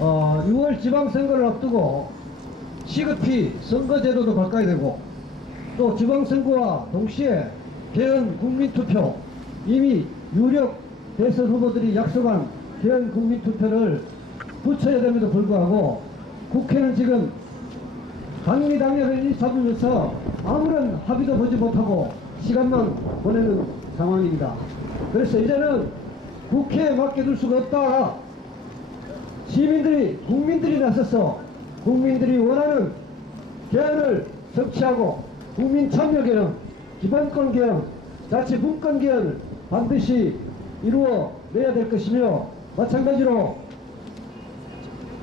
6월 지방선거를 앞두고 시급히 선거제도도 바꿔야 되고, 또 지방선거와 동시에 개헌 국민투표, 이미 유력 대선 후보들이 약속한 개헌 국민투표를 붙여야 됨에도 불구하고 국회는 지금 당리당략을 일삼으면서 아무런 합의도 보지 못하고 시간만 보내는 상황입니다. 그래서 이제는 국회에 맡겨둘 수가 없다. 국민들이 나서서 국민들이 원하는 개헌을 성취하고 국민 참여 개헌, 기본권 개헌, 자치분권 개헌을 반드시 이루어내야 될 것이며, 마찬가지로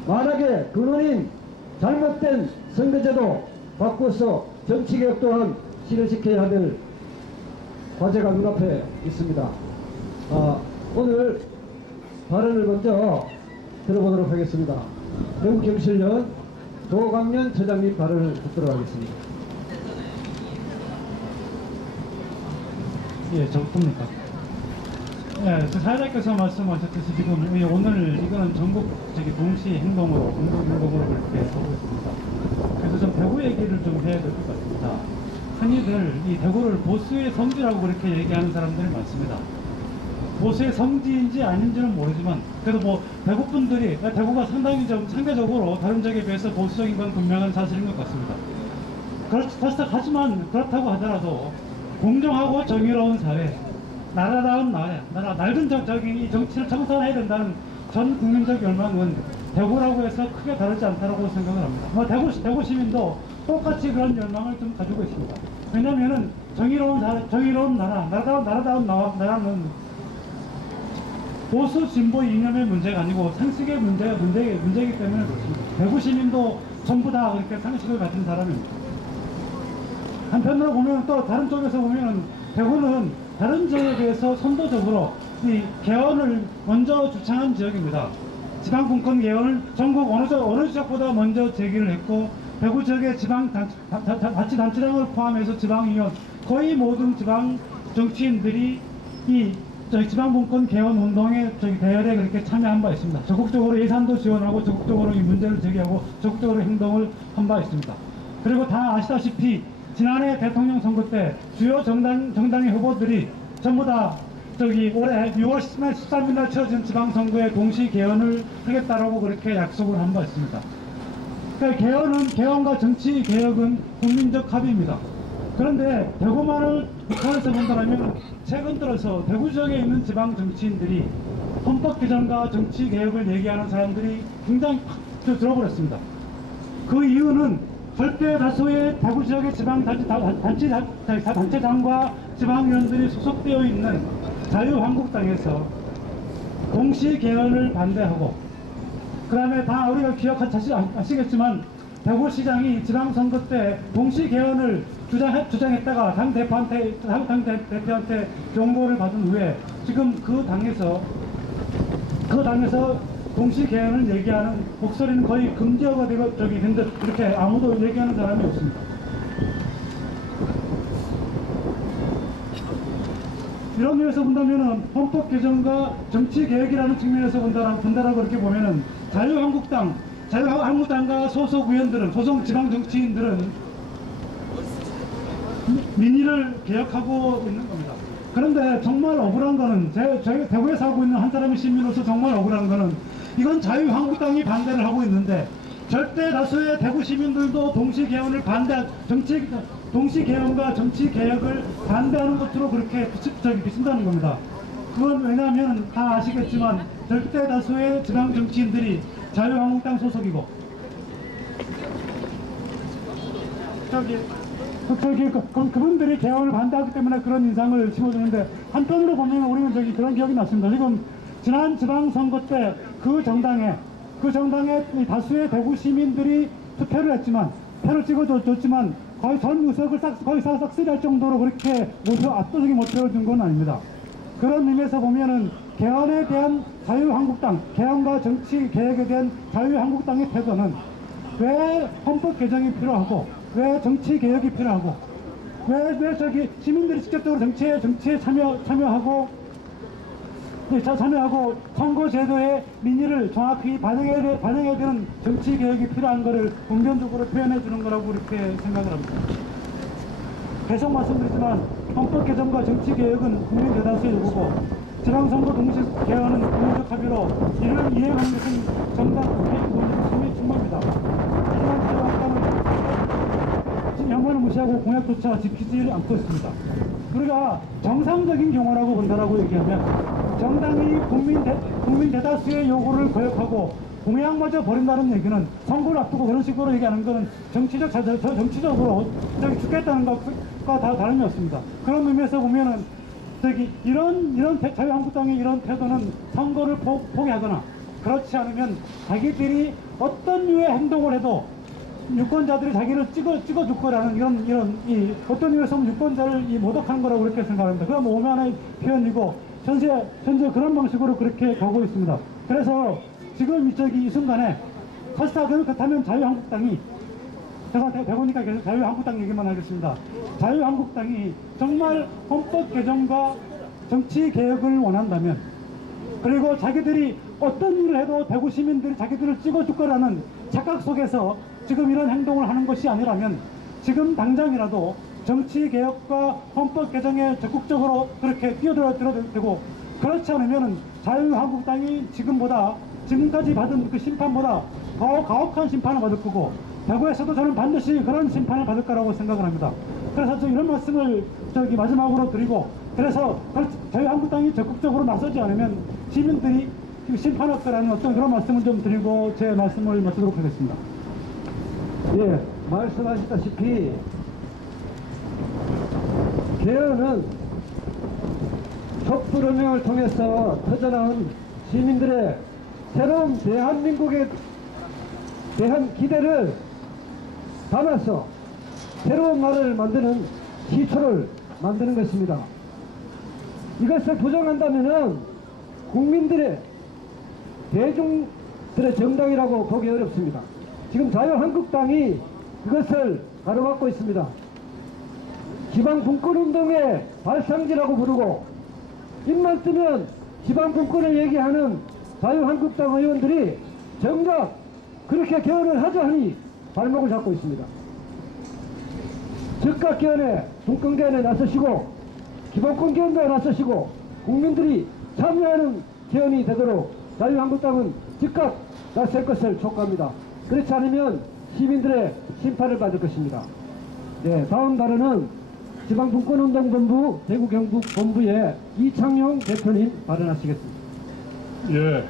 만약에 근원인 잘못된 선거제도 바꿔서 정치개혁 또한 실현시켜야 될 과제가 눈앞에 있습니다. 오늘 발언을 먼저 들어보도록 하겠습니다. 대구경실련 도강련 처장님 발언을 듣도록 하겠습니다. 예, 저부터입니까? 예, 사회자께서 말씀하셨듯이 지금 오늘 이거는 전국적인 동시 행동으로 그렇게 하고 있습니다. 그래서 좀 대구 얘기를 좀 해야 될 것 같습니다. 흔히들 이 대구를 보수의 성지라고 그렇게 얘기하는 사람들이 많습니다. 보수의 성지인지 아닌지는 모르지만, 그래도 뭐 대구 분들이 대구가 상당히 좀 상대적으로 다른 지역에 비해서 보수적인 건 분명한 사실인 것 같습니다. 하지만 그렇다고 하더라도 공정하고 정의로운 사회, 나라다운 낡은 이 정치를 청산해야 된다는 전 국민적 열망은 대구라고 해서 크게 다르지 않다고 생각을 합니다. 대구 시민도 똑같이 그런 열망을 좀 가지고 있습니다. 왜냐면은 정의로운 나라다운 나라는 보수 진보 이념의 문제가 아니고 상식의 문제이기 때문에 그렇습니다. 대구 시민도 전부 다 그렇게 상식을 가진 사람입니다. 한편으로 보면 또 다른 쪽에서 보면은 대구는 다른 지역에 비해서 선도적으로 이 개헌을 먼저 주창한 지역입니다. 지방분권 개헌을 전국 어느 지역보다 먼저 제기를 했고, 대구 지역의 자치단체장을 포함해서 지방의원, 거의 모든 지방 정치인들이 이 지방분권 개헌 운동에 대열에 그렇게 참여한 바 있습니다. 적극적으로 예산도 지원하고 적극적으로 이 문제를 제기하고 적극적으로 행동을 한 바 있습니다. 그리고 다 아시다시피 지난해 대통령 선거 때 주요 정당의 후보들이 전부 다 올해 6월 13일 날 치러진 지방선거에 동시 개헌을 하겠다라고 그렇게 약속을 한 바 있습니다. 그러니까 개헌과 정치 개혁은 국민적 합의입니다. 그런데 대구만을 북한에서 본다면 최근 들어서 대구 지역에 있는 지방 정치인들이 헌법 개정과 정치 개혁을 얘기하는 사람들이 굉장히 팍 들어버렸습니다. 그 이유는 절대 다수의 대구 지역의 지방 단체장과 지방위원들이 소속되어 있는 자유한국당에서 동시 개헌을 반대하고, 그 다음에 다 우리가 아시겠지만 대구시장이 지방선거 때 동시 개헌을 주장했다가 당 대표한테 경고를 받은 후에 지금 그 당에서 동시 개헌을 얘기하는 목소리는 거의 금지어가 되고 근데 그렇게 아무도 얘기하는 사람이 없습니다. 이런 면에서 본다면은 헌법 개정과 정치 개혁이라는 측면에서 본다라고 그렇게 보면은 자유한국당과 소속 의원들은, 소속 지방 정치인들은 민의를 개혁하고 있는 겁니다. 그런데 정말 억울한 거는, 저희 대구에 살고 있는 한 사람의 시민으로서 정말 억울한 거는, 이건 자유한국당이 반대를 하고 있는데 절대 다수의 대구 시민들도 동시 개헌과 정치 개혁을 반대하는 것으로 그렇게 비친다는 겁니다. 그건 왜냐하면 다 아시겠지만 절대 다수의 지방 정치인들이 자유한국당 소속이고, 그분들이 개헌을 반대하기 때문에 그런 인상을 심어주는데, 한편으로 보면 우리는 그런 기억이 났습니다. 지금 지난 지방선거 때 그 정당에 다수의 대구 시민들이 투표를 했지만, 표를 찍어줬지만 거의 전 의석을 거의 싹쓸이할 정도로 그렇게 압도적인 못표를 준 건 아닙니다. 그런 의미에서 보면은 개헌에 대한 자유한국당, 개헌과 정치 개혁에 대한 자유한국당의 태도는 왜 헌법 개정이 필요하고, 왜 정치 개혁이 필요하고, 왜 시민들이 직접적으로 정치에 참여하고 참여하고 선거제도의 민의를 정확히 반영해야 되는 정치개혁이 필요한 것을 공전적으로 표현해 주는 거라고 이렇게 생각을 합니다. 계속 말씀드리지만 헌법 개정과 정치 개혁은 국민 대다수의 요구고 지방선거 동시 개헌은 국민적 합의로 이를 이행하는 것은 정당 국회의 논의의 충분합니다. 하지만 자유한국당은 지금 혐오를 무시하고 공약조차 지키지 않고 있습니다. 우리가 정상적인 경우라고 본다라고 얘기하면 정당이 국민 대다수의 요구를 거역하고 공약마저 버린다는 얘기는 선거를 앞두고 그런 식으로 얘기하는 것은 정치적으로 죽겠다는 것과 다름이 없습니다. 그런 의미에서 보면은 이런 자유한국당의 이런 태도는 선거를 포기하거나 그렇지 않으면 자기들이 어떤 류의 행동을 해도 유권자들이 자기를 찍어줄 거라는 이런 어떤 류에서 유권자를 모독한 거라고 그렇게 생각합니다. 그건 오만의 표현이고 현재 그런 방식으로 그렇게 가고 있습니다. 그래서 지금 이 순간에 사실상 그렇다면 자유한국당이 제가 배우니까 계속 자유한국당 얘기만 하겠습니다. 자유한국당이 정말 헌법 개정과 정치 개혁을 원한다면 그리고 자기들이 어떤 일을 해도 대구 시민들이 자기들을 찍어줄 거라는 착각 속에서 지금 이런 행동을 하는 것이 아니라면 지금 당장이라도 정치 개혁과 헌법 개정에 적극적으로 그렇게 뛰어들어야 되고 그렇지 않으면 자유한국당이 지금까지 받은 그 심판보다 더 가혹한 심판을 받을 거고 대구에서도 저는 반드시 그런 심판을 받을 거라고 생각을 합니다. 그래서 저 이런 말씀을 마지막으로 드리고 그래서 자유한국당이 적극적으로 나서지 않으면 시민들이 심판할 거라는 어떤 그런 말씀을 좀 드리고 제 말씀을 마치도록 하겠습니다. 예, 말씀하셨다시피 개헌은 촛불혁명을 통해서 터져나온 시민들의 새로운 대한민국에 대한 기대를 담아서 새로운 나라를 만드는 시초를 만드는 것입니다. 이것을 부정한다면은 국민들의 대중들의 정당이라고 보기 어렵습니다. 지금 자유한국당이 그것을 가로막고 있습니다. 지방분권운동의 발상지라고 부르고 입만 뜨면 지방분권을 얘기하는 자유한국당 의원들이 정작 그렇게 개헌을 하자 하니 발목을 잡고 있습니다. 즉각 개헌에 분권 개헌에 나서시고 기본권 개헌에 나서시고 국민들이 참여하는 개헌이 되도록 자유한국당은 즉각 나설 것을 촉구합니다. 그렇지 않으면 시민들의 심판을 받을 것입니다. 네, 다음 발언은 지방분권운동본부 대구 경북본부의 이창용 대표님 발언하시겠습니다. 예,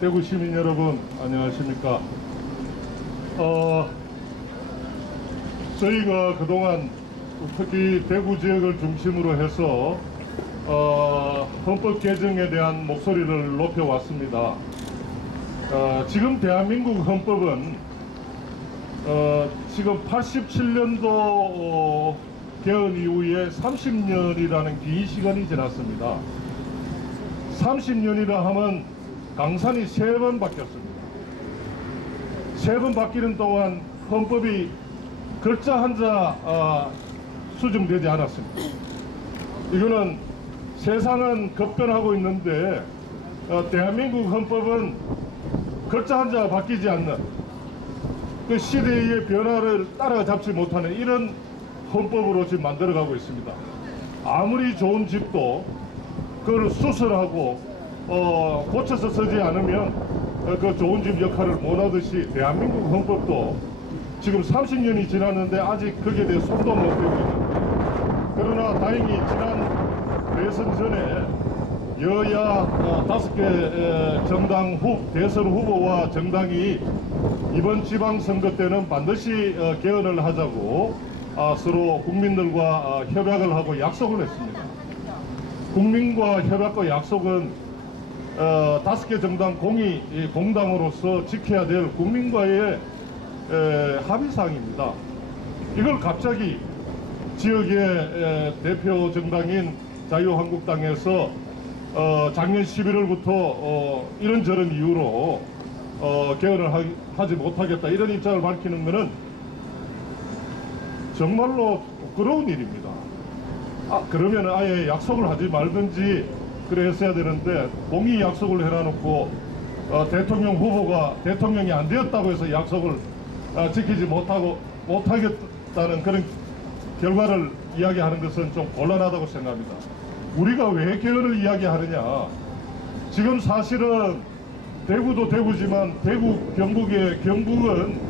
대구 시민 여러분 안녕하십니까. 저희가 그동안 특히 대구 지역을 중심으로 해서 헌법 개정에 대한 목소리를 높여왔습니다. 지금 대한민국 헌법은 지금 87년도 개헌 이후에 30년이라는 긴 시간이 지났습니다. 30년이라 하면 강산이 3번 바뀌었습니다. 3번 바뀌는 동안 헌법이 글자 한자 수정되지 않았습니다. 이거는 세상은 급변하고 있는데 대한민국 헌법은 글자 한자가 바뀌지 않는 그 시대의 변화를 따라잡지 못하는 이런 헌법으로 지금 만들어가고 있습니다. 아무리 좋은 집도 그걸 수술하고 고쳐서 쓰지 않으면 그 좋은 집 역할을 못하듯이 대한민국 헌법도 지금 30년이 지났는데 아직 거기에 대해 손도 못 대고 있는. 그러나 다행히 지난 대선 전에 여야 5개 정당 대선 후보와 정당이 이번 지방선거 때는 반드시 개헌을 하자고 서로 국민들과 협약을 하고 약속을 했습니다. 국민과 협약과 약속은 5개 정당 공당으로서 지켜야 될 국민과의 합의사항입니다. 이걸 갑자기 지역의 대표 정당인 자유한국당에서 작년 11월부터 이런저런 이유로 개헌을 하지 못하겠다 이런 입장을 밝히는 것은 정말로 부끄러운 일입니다. 그러면 아예 약속을 하지 말든지 그래 했어야 되는데 공이 약속을 해놔놓고 대통령 후보가 대통령이 안 되었다고 해서 약속을 지키지 못하겠다는 그런 결과를 이야기하는 것은 좀 곤란하다고 생각합니다. 우리가 왜 개헌을 이야기하느냐. 지금 사실은 대구도 대구지만 대구 경북은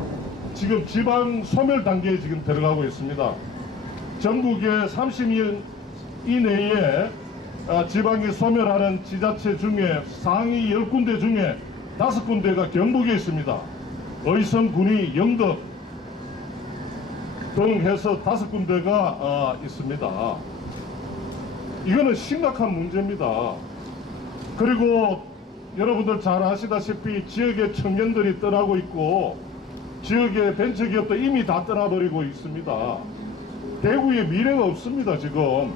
지금 지방 소멸 단계에 지금 들어가고 있습니다. 전국의 30년 이내에 지방이 소멸하는 지자체 중에 상위 10군데 중에 5군데가 경북에 있습니다. 의성, 군위, 영덕 등 해서 5군데가 있습니다. 이거는 심각한 문제입니다. 그리고 여러분들 잘 아시다시피 지역의 청년들이 떠나고 있고 지역의 벤처기업도 이미 다 떠나버리고 있습니다. 대구에 미래가 없습니다. 지금.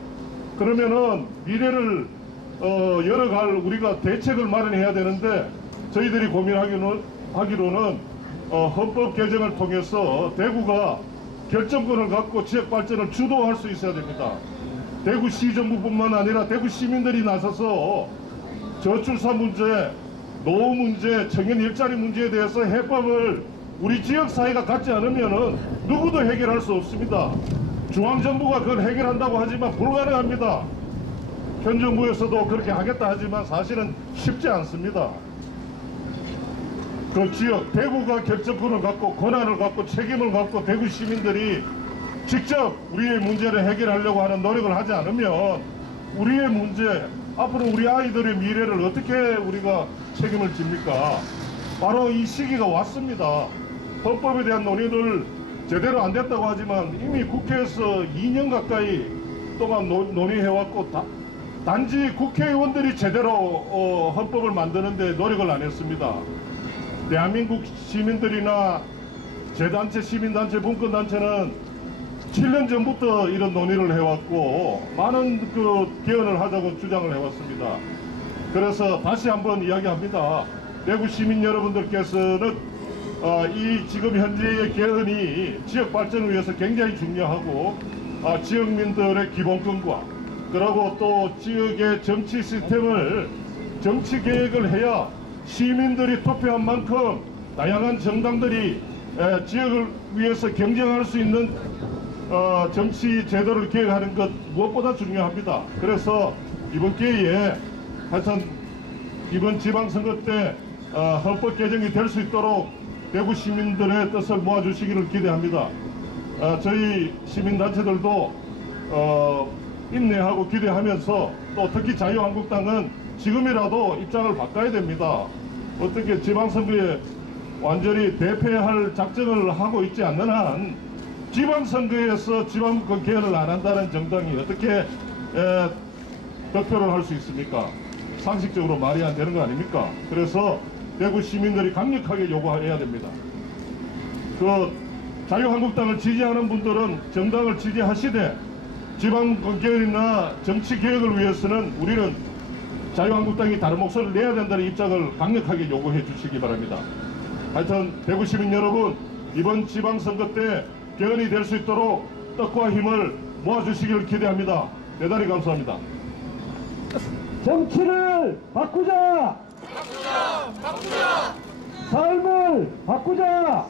그러면은 미래를 열어갈 우리가 대책을 마련해야 되는데 저희들이 고민하기로는 헌법 개정을 통해서 대구가 결정권을 갖고 지역 발전을 주도할 수 있어야 됩니다. 대구시 정부뿐만 아니라 대구 시민들이 나서서 저출산 문제, 노후 문제, 청년 일자리 문제에 대해서 해법을 우리 지역 사회가 갖지 않으면은 누구도 해결할 수 없습니다. 중앙정부가 그걸 해결한다고 하지만 불가능합니다. 현 정부에서도 그렇게 하겠다 하지만 사실은 쉽지 않습니다. 그 지역, 대구가 결정권을 갖고 권한을 갖고 책임을 갖고 대구 시민들이 직접 우리의 문제를 해결하려고 하는 노력을 하지 않으면 우리의 문제, 앞으로 우리 아이들의 미래를 어떻게 우리가 책임을 집니까? 바로 이 시기가 왔습니다. 헌법에 대한 논의를 제대로 안 됐다고 하지만 이미 국회에서 2년 가까이 동안 논의해왔고 단지 국회의원들이 제대로 헌법을 만드는데 노력을 안 했습니다. 대한민국 시민들이나 재단체, 시민단체, 분권단체는 7년 전부터 이런 논의를 해왔고 많은 개헌을 하자고 주장을 해왔습니다. 그래서 다시 한번 이야기합니다. 대구 시민 여러분들께서는 이 지금 현재의 개헌이 지역 발전을 위해서 굉장히 중요하고 지역민들의 기본권과 그리고 또 지역의 정치 시스템을 정치 개혁을 해야 시민들이 투표한 만큼 다양한 정당들이 지역을 위해서 경쟁할 수 있는 정치 제도를 개혁하는 것 무엇보다 중요합니다. 그래서 이번 기회에 하여튼 이번 지방선거 때 헌법 개정이 될 수 있도록 대구 시민들의 뜻을 모아주시기를 기대합니다. 저희 시민단체들도 인내하고 기대하면서 또 특히 자유한국당은 지금이라도 입장을 바꿔야 됩니다. 어떻게 지방선거에 완전히 대패할 작정을 하고 있지 않는 한 지방선거에서 지방권 개헌을 안 한다는 정당이 어떻게 득표를 할 수 있습니까? 상식적으로 말이 안 되는 거 아닙니까? 그래서 대구 시민들이 강력하게 요구해야 됩니다. 자유한국당을 지지하는 분들은 정당을 지지하시되 지방권 개헌이나 정치 개혁을 위해서는 우리는 자유한국당이 다른 목소리를 내야 된다는 입장을 강력하게 요구해 주시기 바랍니다. 하여튼 대구 시민 여러분, 이번 지방선거 때 개헌이 될 수 있도록 뜻과 힘을 모아주시기를 기대합니다. 대단히 감사합니다. 정치를 바꾸자! 삶을 바꾸자!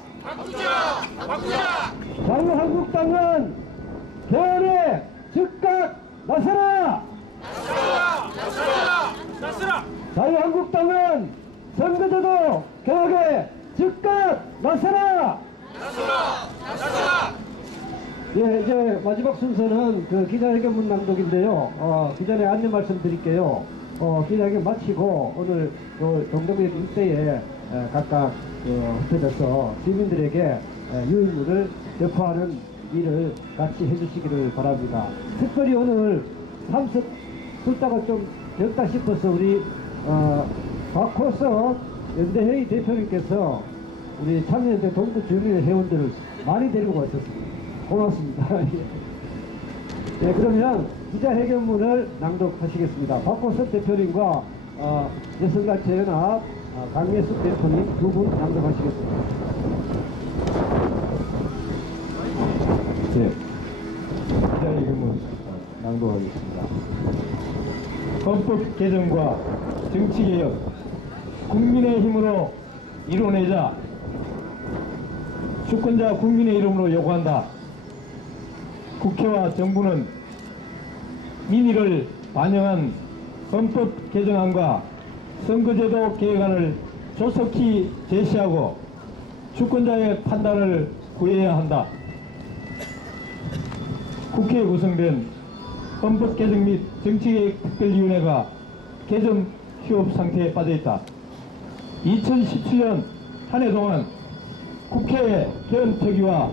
자유한국당은 개헌에 즉각 나서라! 자유한국당은 선거제도 개혁에 즉각 나서라! 예, 이제 마지막 순서는 기자회견문 낭독인데요. 기자님 안내 말씀드릴게요. 기자회견 마치고 오늘 동대문 일대에 각각 흩어져서 시민들에게 유인물을 배포하는 일을 같이 해주시기를 바랍니다. 특별히 오늘 참석 숫자가 좀 적다 싶어서 우리 박호석 연대회의 대표님께서 우리 참여연대 동구 주민 회원들을 많이 데리고 왔었습니다. 고맙습니다. 네, 그러면 기자회견문을 낭독하시겠습니다. 박호석 대표님과 여성단체연합 강예숙 대표님 두 분 낭독하시겠습니다. 네, 기자회견문 낭독하겠습니다. 헌법 개정과 정치 개혁, 국민의 힘으로 이뤄내자. 주권자 국민의 이름으로 요구한다. 국회와 정부는 민의를 반영한 헌법 개정안과 선거제도 개혁안을 조속히 제시하고 주권자의 판단을 구해야 한다. 국회에 구성된 헌법 개정 및 정치개혁 특별위원회가 개정 휴업 상태에 빠져 있다. 2017년 한 해 동안 국회 개헌특위와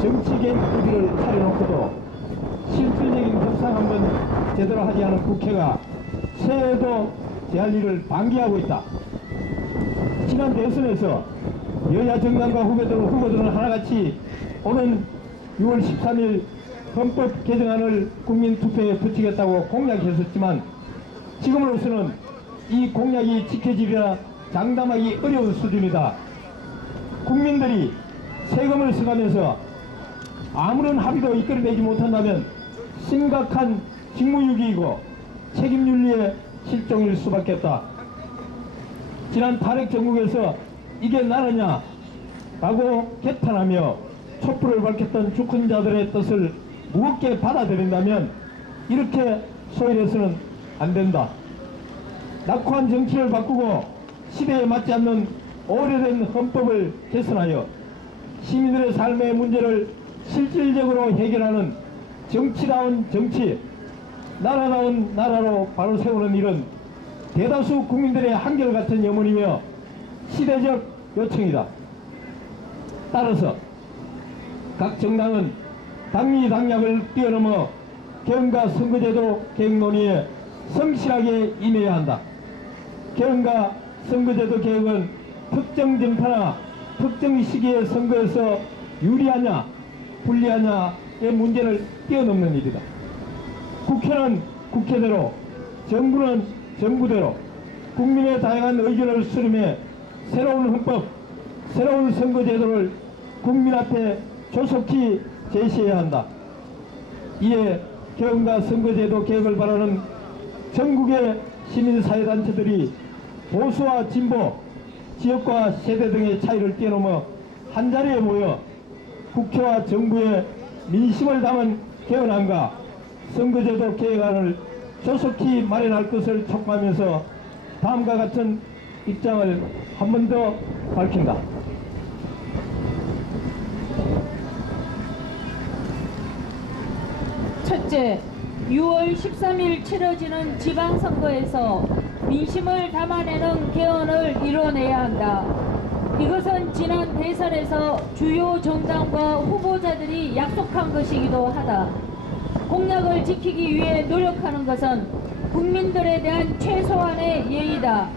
정치개혁특위를 차려놓고도 실질적인 협상 한번 제대로 하지 않은 국회가 새해에도 제할 일을 방기하고 있다. 지난 대선에서 여야 정당과 후보들은 하나같이 오는 6월 13일 헌법 개정안을 국민투표에 붙이겠다고 공약했었지만 지금으로서는 이 공약이 지켜지기가 장담하기 어려운 수준이다. 국민들이 세금을 써가면서 아무런 합의도 이끌어내지 못한다면 심각한 직무유기이고 책임윤리의 실종일 수밖에 없다. 지난 탄핵 정국에서 이게 나느냐 라고 개탄하며 촛불을 밝혔던 주권자들의 뜻을 무겁게 받아들인다면 이렇게 소홀해서는 안 된다. 낙후한 정치를 바꾸고 시대에 맞지 않는 오래된 헌법을 개선하여 시민들의 삶의 문제를 실질적으로 해결하는 정치다운 정치, 나라다운 나라로 바로 세우는 일은 대다수 국민들의 한결같은 염원이며 시대적 요청이다. 따라서 각 정당은 당리 당략을 뛰어넘어 개헌과 선거제도 개혁 논의에 성실하게 임해야 한다. 개헌과 선거제도 개혁은 특정 정파나 특정 시기의 선거에서 유리하냐 불리하냐의 문제를 뛰어넘는 일이다. 국회는 국회대로, 정부는 정부대로 국민의 다양한 의견을 수렴해 새로운 헌법, 새로운 선거제도를 국민 앞에 조속히 제시해야 한다. 이에 개헌과 선거제도 개혁을 바라는 전국의 시민사회단체들이 보수와 진보, 지역과 세대 등의 차이를 뛰어넘어 한자리에 모여 국회와 정부의 민심을 담은 개헌안과 선거제도 개혁안을 조속히 마련할 것을 촉구하면서 다음과 같은 입장을 한 번 더 밝힌다. 첫째, 6월 13일 치러지는 지방선거에서 민심을 담아내는 개헌을 이뤄내야 한다. 이것은 지난 대선에서 주요 정당과 후보자들이 약속한 것이기도 하다. 공약을 지키기 위해 노력하는 것은 국민들에 대한 최소한의 예의다.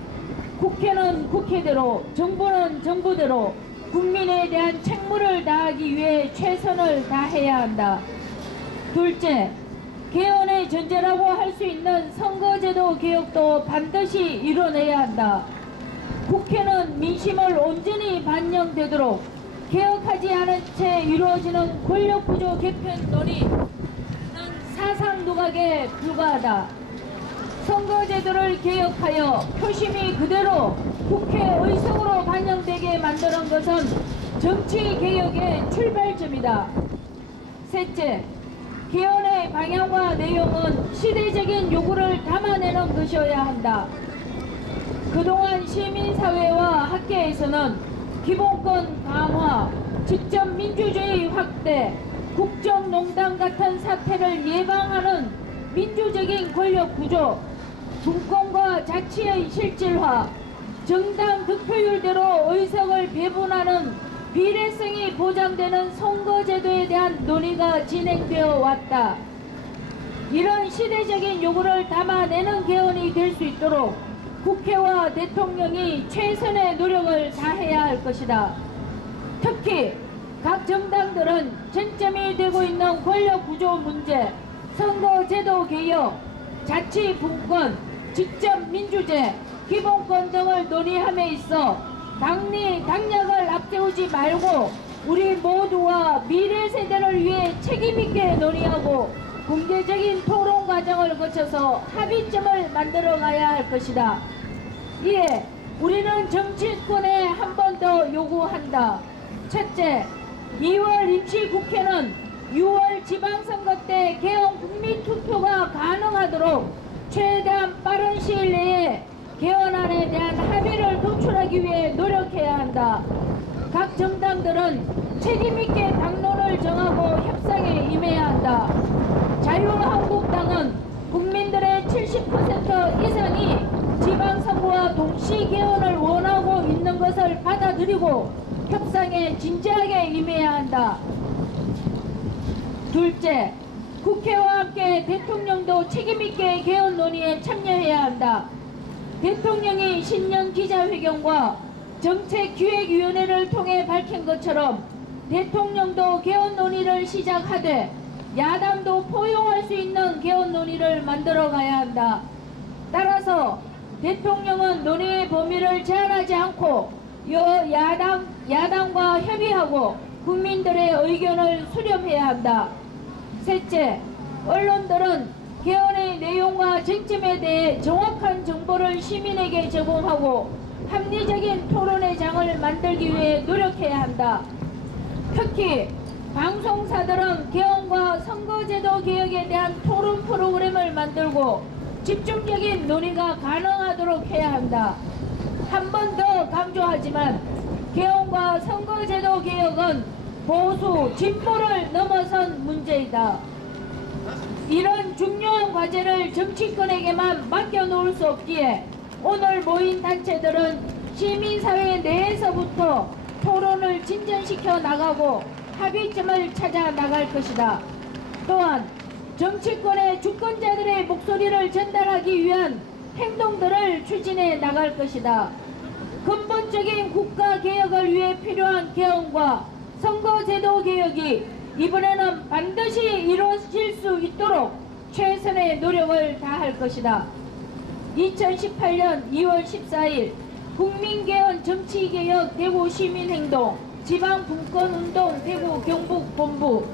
국회는 국회대로, 정부는 정부대로 국민에 대한 책무를 다하기 위해 최선을 다해야 한다. 둘째, 개헌의 전제라고 할 수 있는 선거제도 개혁도 반드시 이뤄내야 한다. 국회는 민심을 온전히 반영되도록 개혁하지 않은 채 이루어지는 권력구조 개편 논의는 사상 누각에 불과하다. 선거제도를 개혁하여 표심이 그대로 국회 의석으로 반영되게 만드는 것은 정치개혁의 출발점이다. 셋째, 개헌의 방향과 내용은 시대적인 요구를 담아내는 것이어야 한다. 그동안 시민사회와 학계에서는 기본권 강화, 직접 민주주의 확대, 국정농단 같은 사태를 예방하는 민주적인 권력구조, 분권과 자치의 실질화, 정당 득표율대로 의석을 배분하는 비례성이 보장되는 선거제도에 대한 논의가 진행되어 왔다. 이런 시대적인 요구를 담아내는 개헌이 될 수 있도록 국회와 대통령이 최선의 노력을 다해야 할 것이다. 특히 각 정당들은 쟁점이 되고 있는 권력구조 문제, 선거제도 개혁, 자치분권, 직접민주제, 기본권 등을 논의함에 있어 당리 당략을 앞세우지 말고 우리 모두와 미래 세대를 위해 책임있게 논의하고 공개적인 토론 과정을 거쳐서 합의점을 만들어 가야 할 것이다. 이에 우리는 정치권에 한 번 더 요구한다. 첫째, 2월 임시국회는 6월 지방선거 때 개헌 국민투표가 가능하도록 최대한 빠른 시일 내에 개헌안에 대한 합의를 도출하기 위해 노력해야 한다. 각 정당들은 책임있게 당론을 정하고 협상에 임해야 한다. 자유한국당은 국민들의 70% 이상이 지방선거와 동시 개헌을 원하고 있는 것을 받아들이고 협상에 진지하게 임해야 한다. 둘째, 국회와 함께 대통령도 책임있게 개헌 논의에 참여해야 한다. 대통령이 신년 기자회견과 정책기획위원회를 통해 밝힌 것처럼 대통령도 개헌 논의를 시작하되 야당도 포용할 수 있는 개헌 논의를 만들어 가야 한다. 따라서 대통령은 논의의 범위를 제한하지 않고 야당과 협의하고 국민들의 의견을 수렴해야 한다. 셋째, 언론들은 개헌의 내용과 쟁점에 대해 정확한 정보를 시민에게 제공하고 합리적인 토론의 장을 만들기 위해 노력해야 한다. 특히 방송사들은 개헌과 선거제도 개혁에 대한 토론 프로그램을 만들고 집중적인 논의가 가능하도록 해야 한다. 한 번 더 강조하지만 개헌과 선거제도 개혁은 보수, 진보를 넘어선 문제이다. 이런 중요한 과제를 정치권에게만 맡겨놓을 수 없기에 오늘 모인 단체들은 시민사회 내에서부터 토론을 진전시켜 나가고 합의점을 찾아 나갈 것이다. 또한 정치권의 주권자들의 목소리를 전달하기 위한 행동들을 추진해 나갈 것이다. 근본적인 국가개혁을 위해 필요한 개헌과 선거제도 개혁이 이번에는 반드시 이루어질 수 있도록 최선의 노력을 다할 것이다. 2018년 2월 14일 국민개헌 정치개혁 대구시민행동 지방분권운동 대구 경북본부